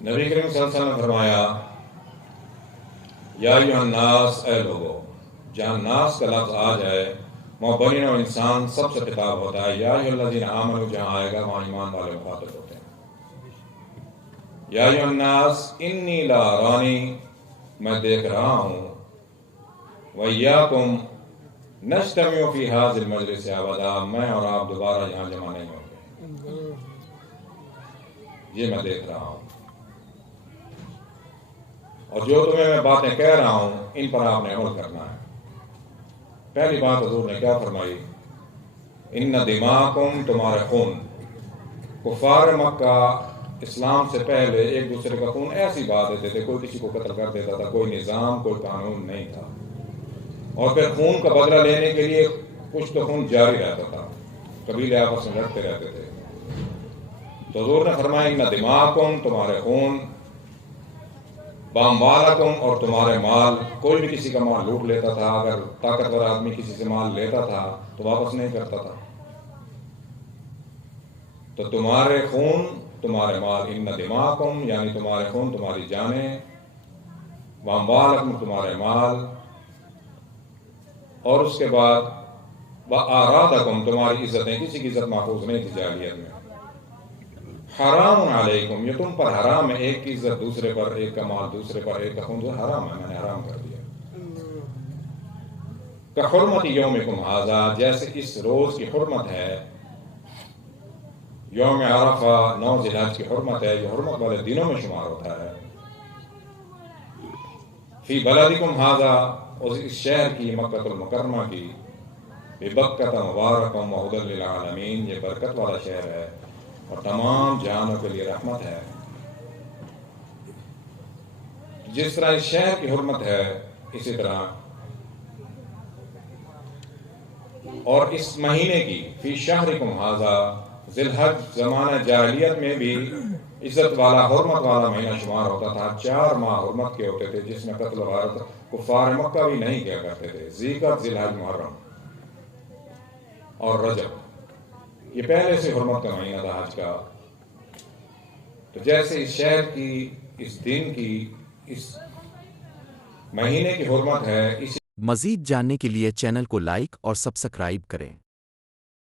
نبی کریم صلی اللہ علیہ وسلم نے فرمایا یا ایوہ الناس اے لوگو جہاں ناس کا لفظ آ جائے وہاں بنی و انسان سب سے خطاب ہوتا ہے یا ایوہ الذین آمنوا جہاں آئے گا وہاں ایمان والے مخاطب ہوتے ہیں یا ایوہ الناس انی لا رانی میں دیکھ رہا ہوں وَإِيَّاكُمْ نَجْتَمِعُ فِي هَذِهِ الْمَجْلِسِ أَبَدًا میں اور آپ دوبارہ یہاں جمع نہیں ہوں گے یہ میں دیکھ رہا ہوں اور جو تمہیں میں باتیں کہہ رہا ہوں، ان پر آپ نے عمل کرنا ہے۔ پہلی بات حضور نے کیا فرمائی؟ ان دماغکم تمہارے خون کفار مکہ اسلام سے پہلے ایک دوسرے کا خون ایسی بات دیتے تھے کوئی کسی کو قتل کر دیتا تھا، کوئی نظام، کوئی قانون نہیں تھا۔ اور پھر خون کا بدلہ لینے کے لیے کچھ تو خون جاری رہتا تھا، قبیلے آپس میں لڑتے رہتے تھے۔ تو حضور نے فرمایا، ان دماغکم تمہارے خون باموالکم اور تمہارے مال، کوئی بھی کسی کا مال لوٹ لیتا تھا، اگر طاقتور آدمی کسی سے مال لیتا تھا تو واپس نہیں کرتا تھا۔ تو تمہارے خون، تمہارے مال، ان دماغکم یعنی تمہارے خون، تمہاری جانیں۔ باموالکم تمہارے مال۔ اور اس کے بعد آرادکم تمہاری عزتیں، کسی کی عزت محفوظ نہیں تھی جاہلیت میں۔ حرام علیکم، یہ تم پر حرام ہے، ایک کی عزت دوسرے پر، ایک کا مال دوسرے پر، ایک کا خون حرام ہے، میں نے حرام کر دیا۔ کہ حرمت یومکم حاضا جیسے اس روز کی حرمت ہے، یوم عرفہ، نو ذلحج کی حرمت ہے، یہ حرمت والے دنوں میں شمار ہوتا ہے۔ فی بلدکم حاضا اس شہر کی، مکہ المکرمہ کی ببکت مبارکم وحدل للعالمین، یہ برکت والا شہر ہے۔ اور تمام جانوں کے لیے رحمت ہے۔ جس طرح اس شہر کی حرمت ہے، اسی طرح اور اس مہینے کی فی شہر شہرکم حاضا ذلحج زمانہ جاہلیت میں بھی عزت والا، حرمت والا مہینہ شمار ہوتا تھا۔ چار ماہ حرمت کے ہوتے تھے، جس میں قتل و غارت کفار مکہ بھی نہیں کیا کرتے تھے۔ زیقت ذلحج محرم اور رجب۔ یہ پہلے سے حرمت کا مہینہ تھا حج کا۔ تو جیسے اس شہر کی، اس دن کی، اس مہینے کی حرمت ہے، اسی مزید جاننے کے لیے چینل کو لائک اور سبسکرائب کریں۔